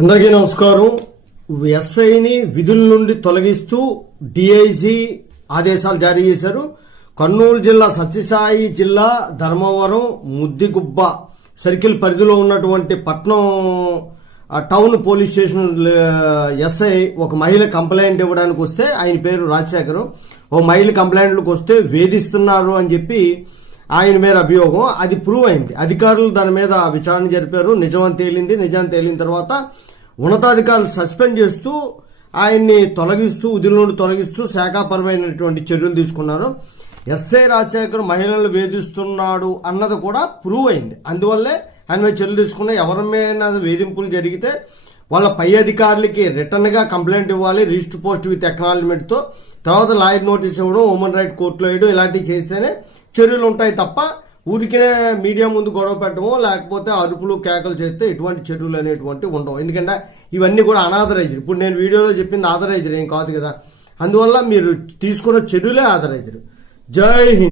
అందరికీ నమస్కారం. ఎస్ఐని విధుల నుండి తొలగిస్తూ డిఐజీ ఆదేశాలు జారీ చేశారు. కర్నూలు జిల్లా సత్యసాయి జిల్లా ధర్మవరం ముద్దిగుబ్బ సర్కిల్ పరిధిలో ఉన్నటువంటి పట్నం టౌన్ పోలీస్ స్టేషన్ ఎస్ఐ ఒక మహిళ కంప్లైంట్ ఇవ్వడానికి వస్తే ఆయన పేరు రాజశేఖర్. ఓ మహిళ కంప్లైంట్లకు వస్తే వేధిస్తున్నారు అని చెప్పి ఆయన మీద అభియోగం అది ప్రూవ్ అయింది. అధికారులు దాని మీద విచారణ జరిపారు. నిజం తేలింది. నిజం తేలిన తర్వాత ఉన్నతాధికారులు సస్పెండ్ చేస్తూ ఆయన్ని తొలగిస్తూ ఉదిరి నుండి తొలగిస్తూ శాఖాపరమైనటువంటి చర్యలు తీసుకున్నారు. ఎస్ఐ రాజశేఖర్ మహిళలను వేధిస్తున్నాడు అన్నది కూడా ప్రూవ్ అయింది. అందువల్లే ఆయన మీద చర్యలు తీసుకున్న ఎవరి మీద వేధింపులు జరిగితే వాళ్ళ పై అధికారులకి రిటర్న్గా కంప్లైంట్ ఇవ్వాలి రిజిస్టర్ పోస్ట్ విత్ ఎక్నాలజ్మెంట్తో తర్వాత లాయర్ నోటీస్ ఇవ్వడం హ్యూమన్ రైట్ కోర్టులో వేయడం ఇలాంటివి చేస్తేనే చర్యలు ఉంటాయి తప్ప ఊరికే మీడియా ముందు గొడవ పెట్టడమో లేకపోతే అరుపులు కేకలు చేస్తే ఎటువంటి చర్యలు అనేటువంటివి ఉండవు. ఎందుకంటే ఇవన్నీ కూడా అనాథరైజర్ ఇప్పుడు నేను వీడియోలో చెప్పింది ఆథరైజ్డ్ ఏం కాదు కదా. అందువల్ల మీరు తీసుకున్న చర్యలే ఆథరైజ్డ్ జై హింద్.